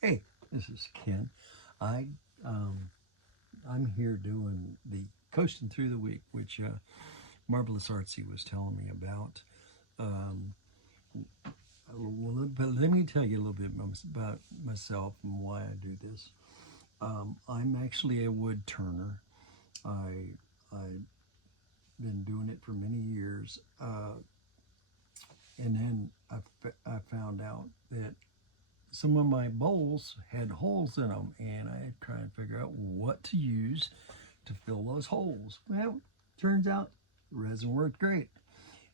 Hey, this is Ken. I I'm here doing the coasting through the week, which Marvelous Artsy was telling me about. Um, but let me tell you a little bit about myself and why I do this. I'm actually a wood turner. I've been doing it for many years, and then I found out that some of my bowls had holes in them, and I tried to figure out what to use to fill those holes. Well, turns out resin worked great,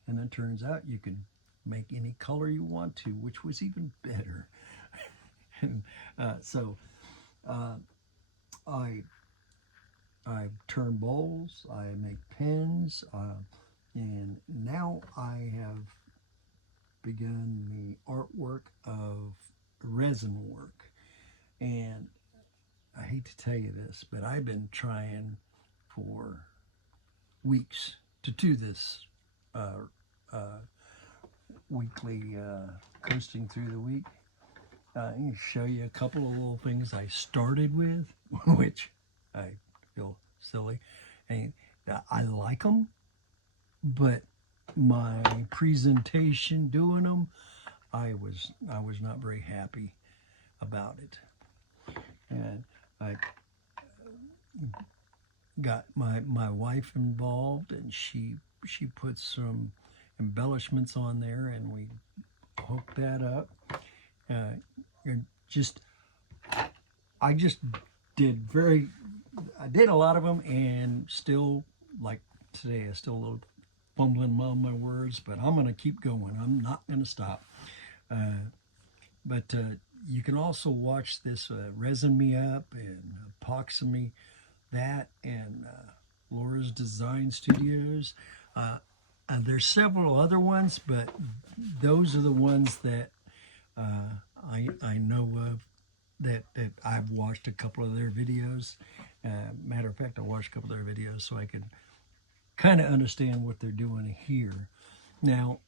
and it turns out you can make any color you want to, which was even better. and so uh, I I turn bowls, I make pens, and now I have begun the artwork of resin work. And I hate to tell you this, but I've been trying for weeks to do this uh, uh, weekly coasting through the week. I can show you a couple of little things I started with, which I feel silly. And I like them, but my presentation doing them, I was not very happy about it. And I got my wife involved, and she put some embellishments on there, and we hooked that up. And just I just did very I did a lot of them, and still, like today, I still a little fumbling on my words, but I'm going to keep going. I'm not going to stop. Uh, but you can also watch this Resin Me Up and Epoxy that and Laura's Design Studios. Uh, and there's several other ones, but those are the ones that I know of that I've watched a couple of their videos. Matter of fact, I watched a couple of their videos so I could kind of understand what they're doing here. Now,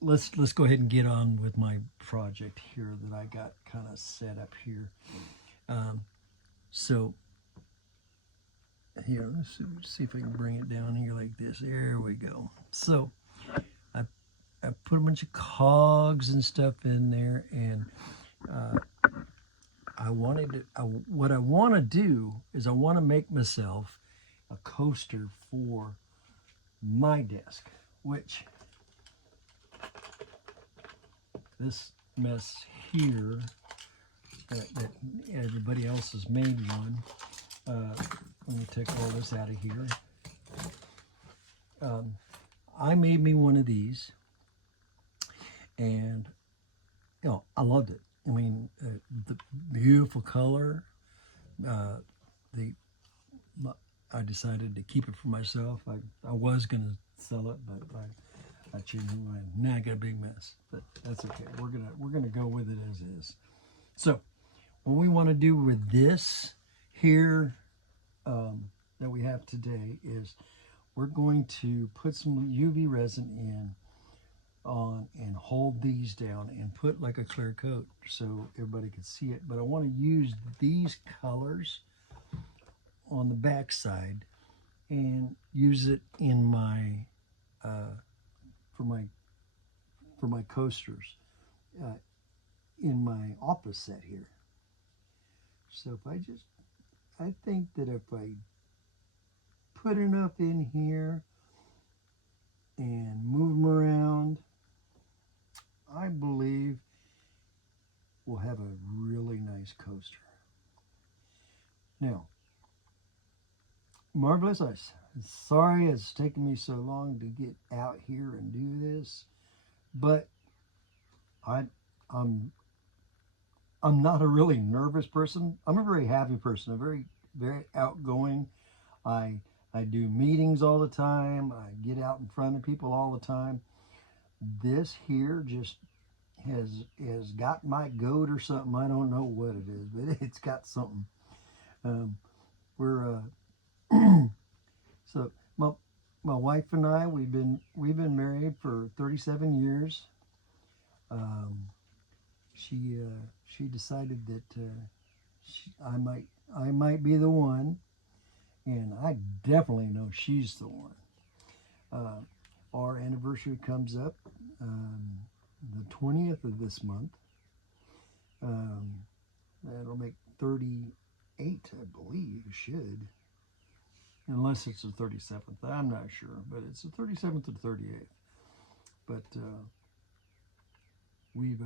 let's go ahead and get on with my project here that I got kind of set up here. Um, so here, let's see if I can bring it down here like this. There we go. So I, I put a bunch of cogs and stuff in there, and uh, what I want to do is I want to make myself a coaster for my desk, which this mess here that everybody else has made one. Let me take all this out of here. I made me one of these, and I loved it. I mean, the beautiful color. Uh, the I decided to keep it for myself. I was gonna sell it, but I changed my mind. Now I got a big mess, but that's okay. We're gonna go with it as is. So what we want to do with this here that we have today is we're going to put some UV resin in on and hold these down and put like a clear coat so everybody can see it. But I want to use these colors on the back side and use it in my for my for my coasters uh, in my office set here. So I think that if I put enough in here and move them around, I believe we'll have a really nice coaster. Now, Marvelous Ice. Sorry it's taken me so long to get out here and do this, but I, I'm I'm not a really nervous person. I'm a very happy person. I'm very outgoing. I I do meetings all the time. I get out in front of people all the time. This here just has got my goat or something. I don't know what it is, but it's got something. Um, we're so my wife and I we've been married for 37 years. She decided that I might be the one, and I definitely know she's the one. Our anniversary comes up the 20th of this month. That'll make 38, I believe. Should, unless it's the 37th. I'm not sure, but it's the 37th or 38th. But we've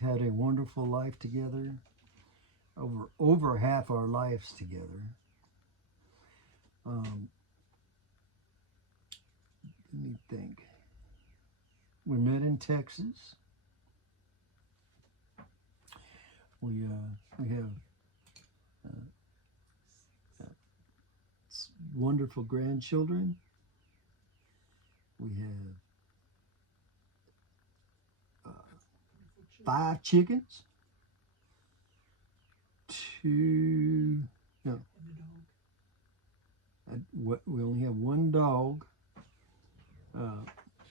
had a wonderful life together. Over half our lives together. Let me think. We met in Texas. We have wonderful grandchildren. We have 5 chickens. 2, no. We only have 1 dog.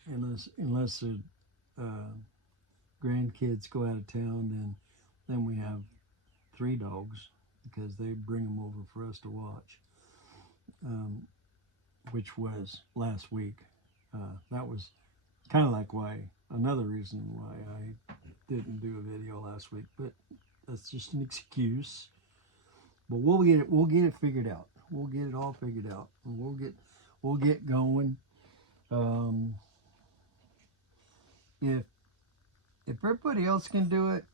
Unless the grandkids go out of town, then we have 3 dogs because they bring them over for us to watch. Which was last week. That was kind of like another reason why I didn't do a video last week, but that's just an excuse. But we'll get it figured out. We'll get it all figured out, and we'll get going. If everybody else can do it,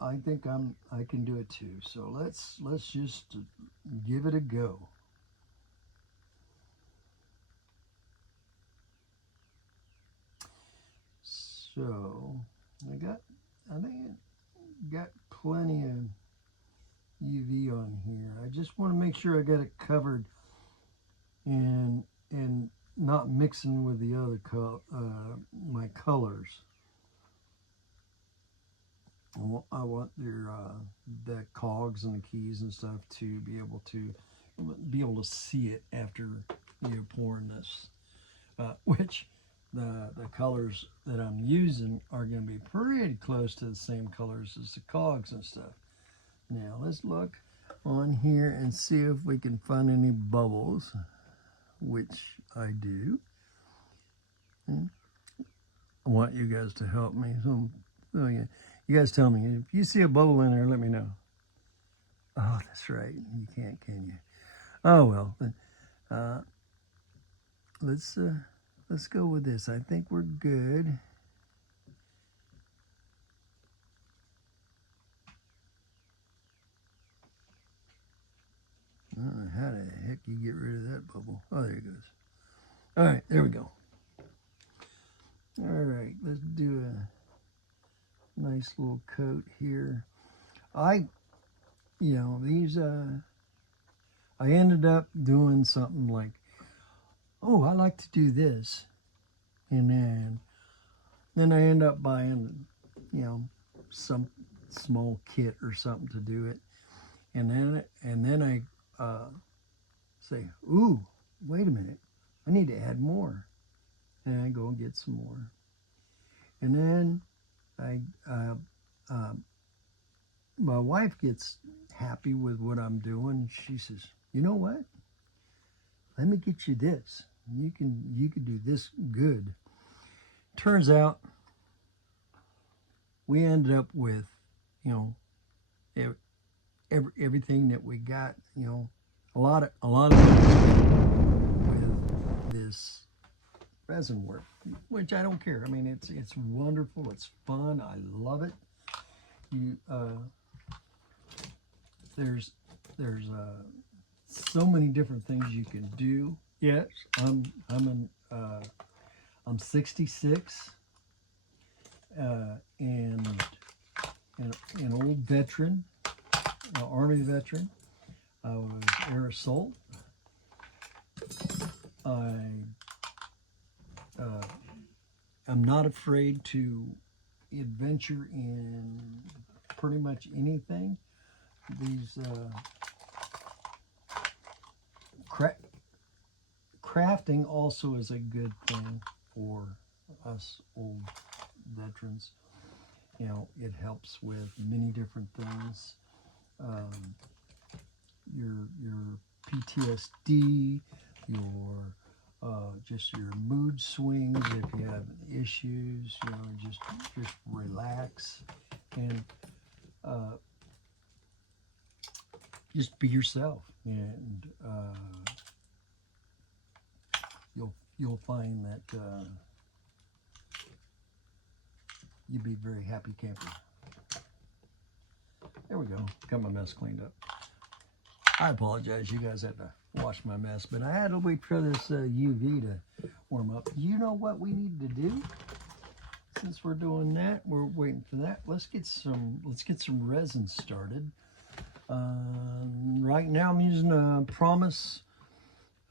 I think I can do it too. So let's just give it a go. So I think I got plenty of UV on here. I just want to make sure I got it covered and not mixing with the other my colors. I want the cogs and the keys and stuff to be able to see it after you're pouring this, which the colors that I'm using are going to be pretty close to the same colors as the cogs and stuff. Now let's look on here and see if we can find any bubbles, which I do. I want you guys to help me. So yeah, you guys tell me if you see a bubble in there, let me know. Oh, that's right. You can't, can you? Oh well. Let's go with this. I think we're good. I don't know how the heck you get rid of that bubble. Oh, there it goes. All right, there we go. All right, let's do a nice little coat here. These, I ended up doing something like, oh, I like to do this. And then I end up buying, some small kit or something to do it. And then I say, ooh, wait a minute, I need to add more. And I go and get some more. And then my wife gets happy with what I'm doing. She says, you know what? Let me get you this. You can do this good. Turns out we ended up with, everything that we got, a lot of with this resin work, which I don't care. I mean, it's wonderful. It's fun. I love it. There's so many different things you can do. Yes, I'm 66 and an old veteran, an Army veteran. I was air assault. I'm not afraid to adventure in pretty much anything. These crafting also is a good thing for us old veterans. You know, it helps with many different things. Your PTSD, your just your mood swings. If you have issues, you know, just relax and just be yourself, and you'll find that you'll be very happy camper. There we go. Got my mess cleaned up. I apologize. You guys had to wash my mess, but I had to wait for this UV to warm up. You know what we need to do? Since we're doing that, we're waiting for that. Let's get some resin started. Right now I'm using Promise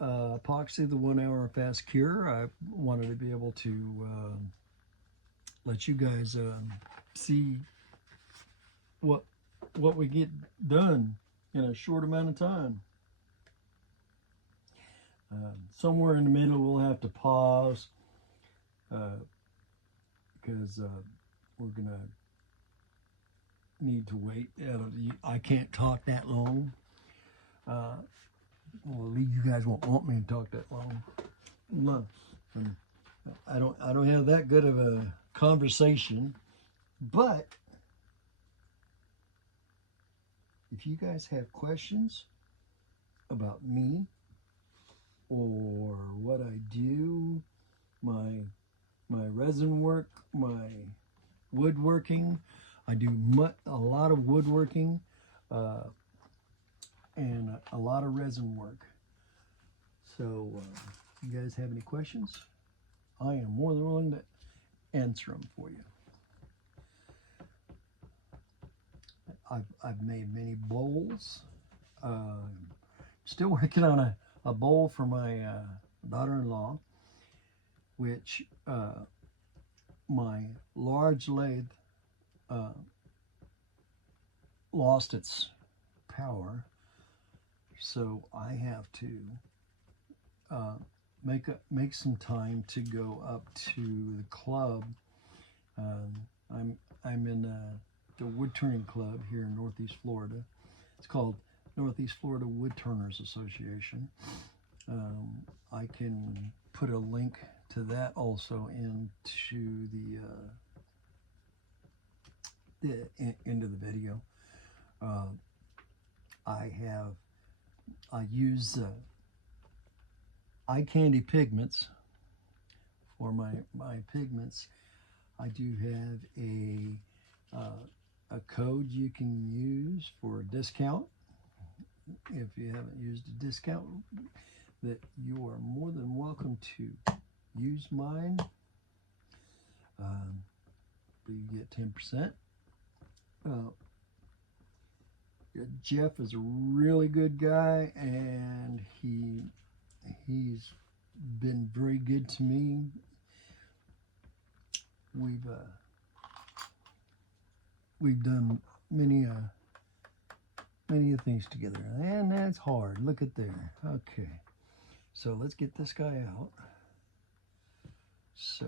epoxy, the 1 hour fast cure. I wanted to be able to let you guys see what we get done in a short amount of time. Somewhere in the middle we'll have to pause because we're gonna need to wait. I can't talk that long. Well, you guys won't want me to talk that long. No, I don't have that good of a conversation. But if you guys have questions about me or what I do, my resin work, my woodworking, I do a lot of woodworking and a lot of resin work. So if you guys have any questions, I am more than willing to answer them for you. I've made many bowls. Still working on a bowl for my daughter-in-law, which my large lathe lost its power, so I have to make some time to go up to the club. I'm in the wood turning club here in Northeast Florida. It's called Northeast Florida Wood Turners Association. I can put a link to that also into the end of the video. I use eye candy pigments for my pigments. I do have a code you can use for a discount. If you haven't used a discount, that you are more than welcome to use mine. You get 10%. Jeff is a really good guy, and he's been very good to me. We've done many things together, and that's hard. Look at there. Okay, so let's get this guy out. So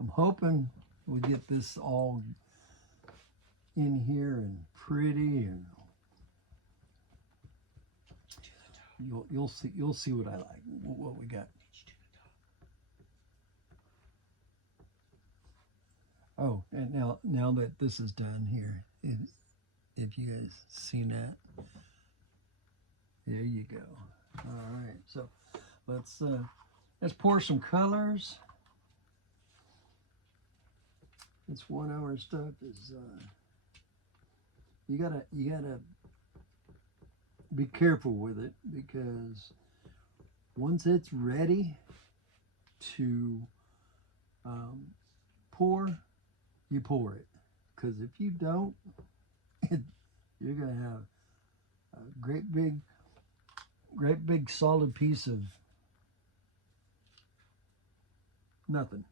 I'm hoping we get this all in here and pretty, and you'll see what I like, what we got. Oh, and now that this is done here, if you guys seen that, there you go. All right, so let's pour some colors. This 1 hour stuff is you gotta be careful with it, because once it's ready to pour, you pour it. Because if you don't, you're gonna have a great big solid piece of nothing.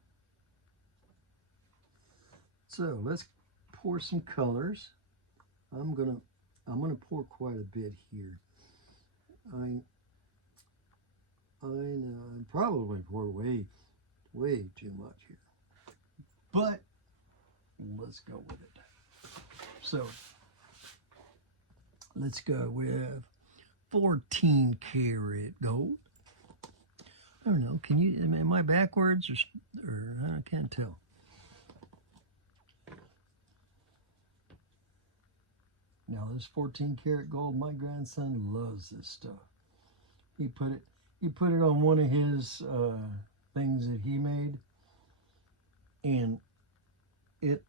So let's pour some colors. I'm gonna pour quite a bit here. I probably pour way too much here. but let's go with it. So let's go with 14 karat gold. I don't know, can you, am I backwards or I can't tell. Now this 14 karat gold, my grandson loves this stuff. He put it on one of his things that he made, and the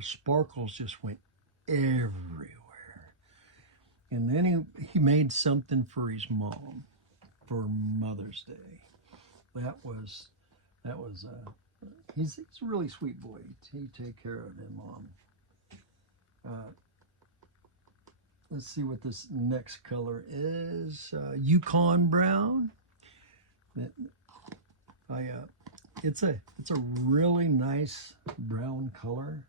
sparkles just went everywhere. And then he made something for his mom for Mother's Day. That was he's a really sweet boy. He take care of his mom. Let's see what this next color is. Yukon brown. It's a really nice brown color.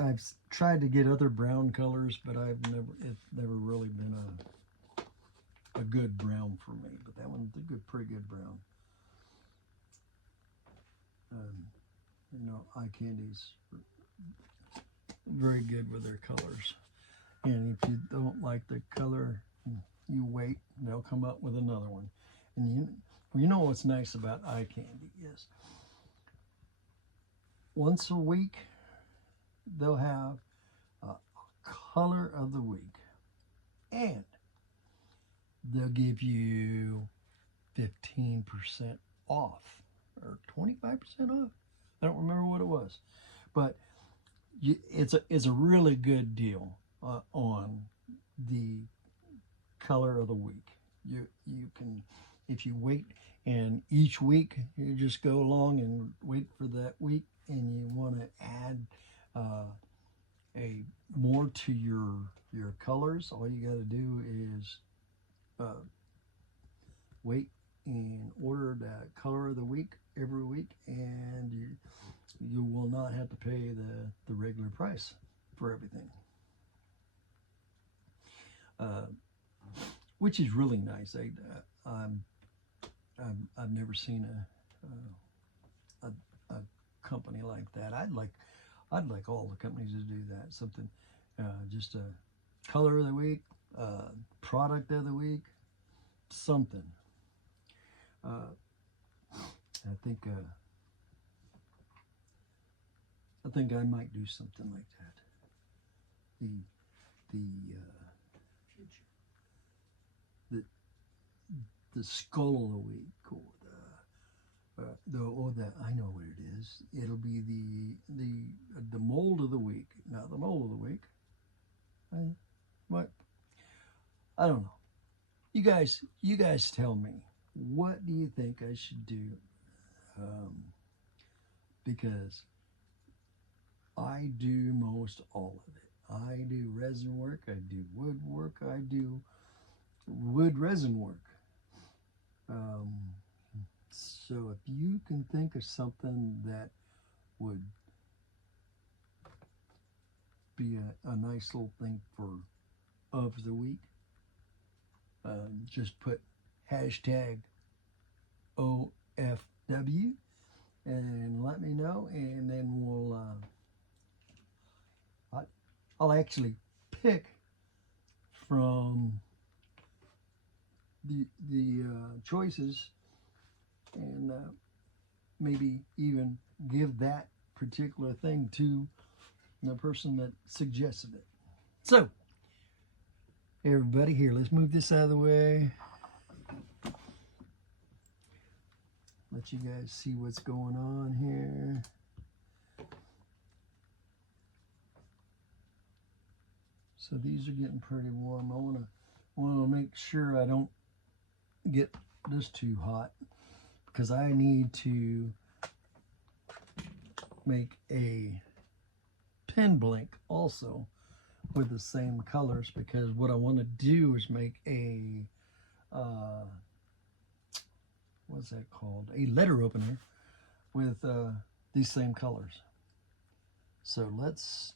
I've tried to get other brown colors, but it's never really been a good brown for me. But that one's a pretty good brown. You know, eye candies are very good with their colors. And if you don't like the color, you wait, they'll come up with another one. And you know what's nice about eye candy is once a week they'll have a color of the week, and they'll give you 15% off or 25% off. I don't remember what it was, but it's a really good deal on the color of the week. You can, if you wait, and each week you just go along and wait for that week, and you want to add a more to your colors, all you got to do is wait and order that color of the week every week, and you will not have to pay the regular price for everything, which is really nice. I've never seen a company like that. I'd like all the companies to do that. Something, just a color of the week, product of the week, something. I think I might do something like that. The skull of the week, or I know what it is. It'll be the mold of the week, not the mold of the week. But I don't know. You guys tell me, what do you think I should do? Because I do most all of it. I do resin work, I do wood work, I do wood resin work. So if you can think of something that would be a nice little thing for of the week, just put hashtag OFW and let me know, and then I'll actually pick from the choices, and maybe even give that particular thing to the person that suggested it. So everybody, here, let's move this out of the way. Let you guys see what's going on here. So these are getting pretty warm. I want to make sure I don't get this too hot, because I need to make a pen blank also with the same colors, because what I want to do is make a what's that called? A letter opener with these same colors. So let's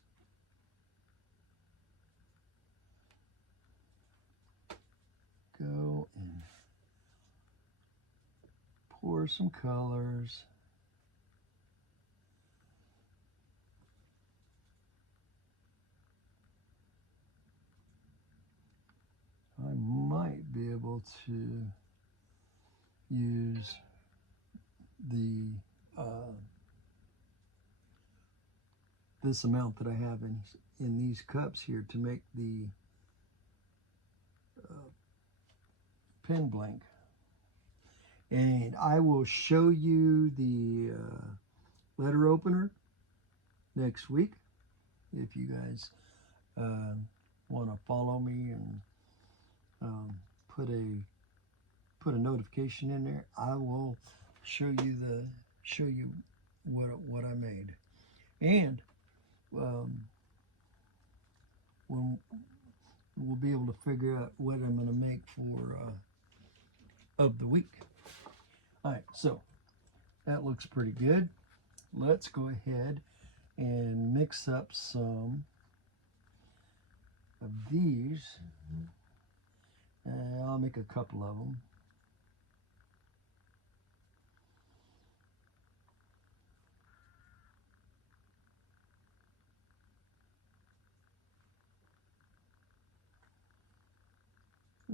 go and pour some colors. I might be able to use the this amount that I have in these cups here to make the pen blank. And I will show you the letter opener next week. If you guys want to follow me and put a notification in there, I will show you what I made. And when we'll be able to figure out what I'm going to make for of the week. All right, so that looks pretty good. Let's go ahead and mix up some of these. I'll make a couple of them.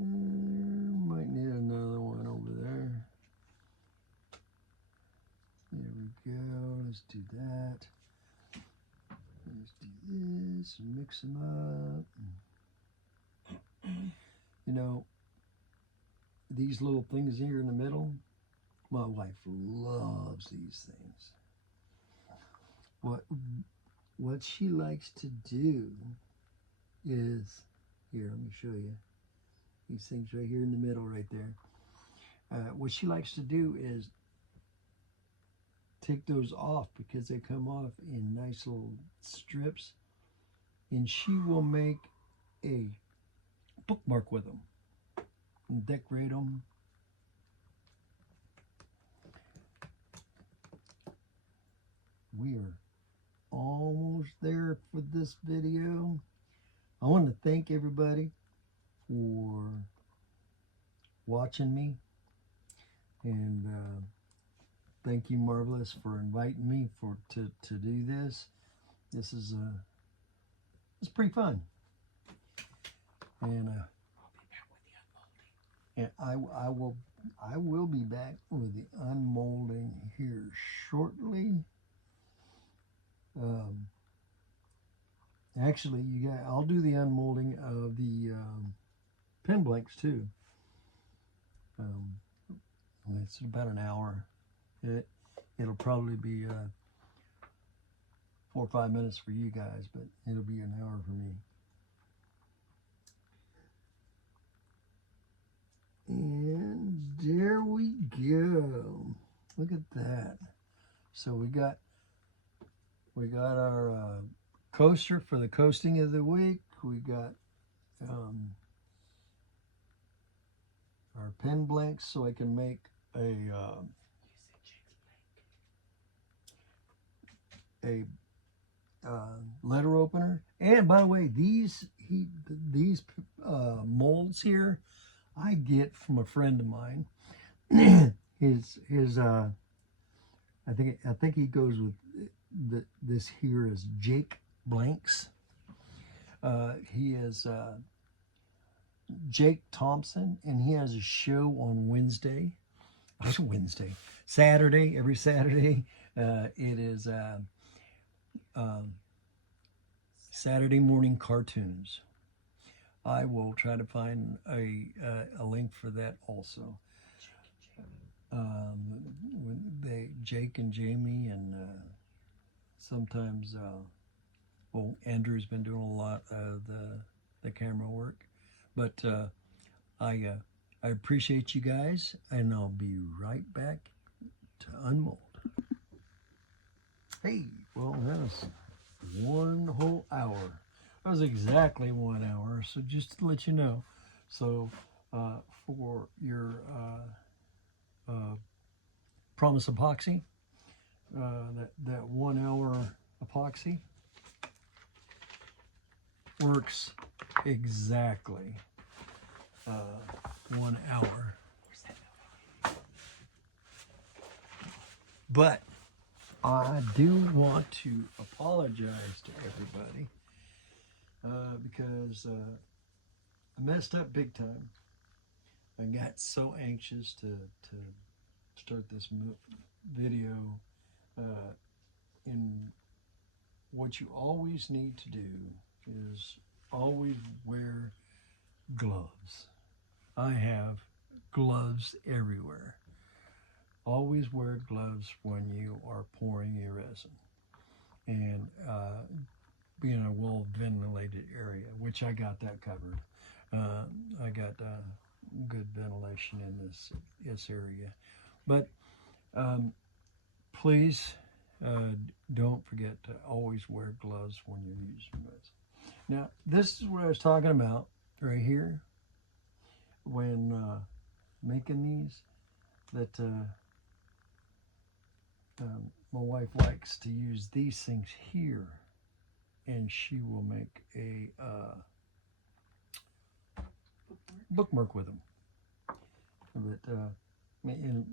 Might need another one over there. There we go. Let's do that. Let's do this and mix them up. You know, these little things here in the middle, my wife loves these things. What she likes to do is, here, let me show you. These things right here in the middle right there. What she likes to do is take those off because they come off in nice little strips, and she will make a bookmark with them and decorate them. We are almost there for this video. I want to thank everybody for watching me, and thank you, Marvelous, for inviting me to do this. This is it's pretty fun, and I will be back with the unmolding here shortly. Actually, I'll do the unmolding of the pen blanks too. It's about an hour. It'll probably be 4 or 5 minutes for you guys, but it'll be an hour for me. And there we go. Look at that. So we got our coaster for the coasting of the week. We got our pen blanks so I can make a letter opener. And by the way, these molds here I get from a friend of mine. his I think he goes with this here is Jake Blanks. He is Jake Thompson, and he has a show on Saturday, every Saturday. It is Saturday morning cartoons. I will try to find a link for that also. Jake and Jamie, and sometimes Andrew's been doing a lot of the camera work, but I appreciate you guys, and I'll be right back to unmold. Hey, well, that's 1 whole hour. That was exactly 1 hour, so just to let you know. So for your Promise epoxy, that 1 hour epoxy works exactly 1 hour. But I do want to apologize to everybody because I messed up big time. I got so anxious to start this video. And what you always need to do is always wear gloves. I have gloves everywhere. Always wear gloves when you are pouring your resin, and be in a well ventilated area, which I got that covered. I got good ventilation in this area, but please don't forget to always wear gloves when you're using resin. Now, this is what I was talking about right here when making these, that my wife likes to use these things here, and she will make a bookmark with them. But and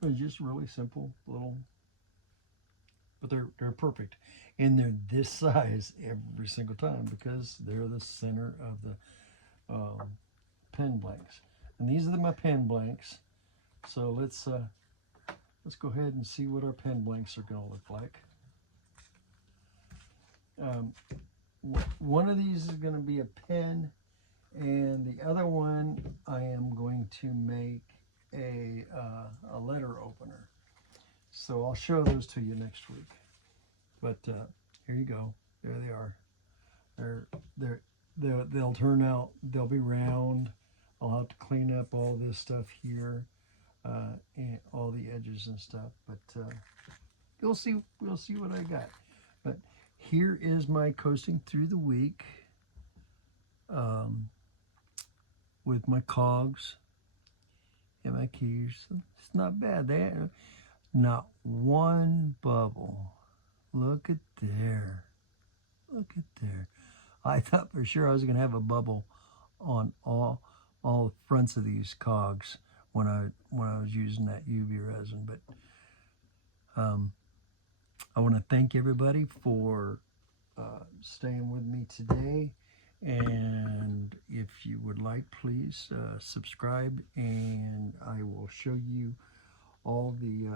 they're just really simple little, but they're perfect, and they're this size every single time because they're the center of the pen blanks. And these are my pen blanks. So let's go ahead and see what our pen blanks are going to look like. One of these is going to be a pen, and the other one I am going to make a letter opener. So I'll show those to you next week. But here you go. There they are. They'll turn out. They'll be round. I'll have to clean up all this stuff here, and all the edges and stuff. But we'll see what I got. But here is my coasting through the week with my cogs and my keys. It's not bad. Not one bubble. Look at there. Look at there. I thought for sure I was going to have a bubble on all the fronts of these cogs when I was using that UV resin. But I want to thank everybody for staying with me today. And if you would like, please subscribe, and I will show you all the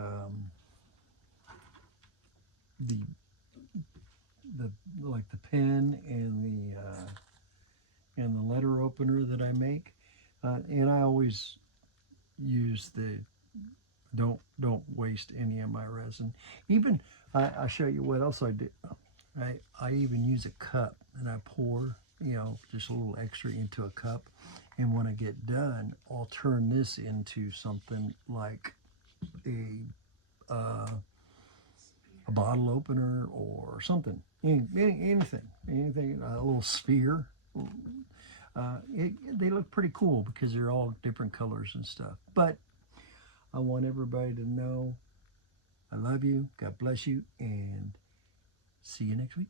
like the pen and the letter opener that I make, and I always use the don't waste any of my resin. Even I'll show you what else I did. I even use a cup, and I pour just a little extra into a cup, and when I get done, I'll turn this into something like a bottle opener or something, anything, a little sphere. They look pretty cool because they're all different colors and stuff. But I want everybody to know I love you, God bless you, and see you next week.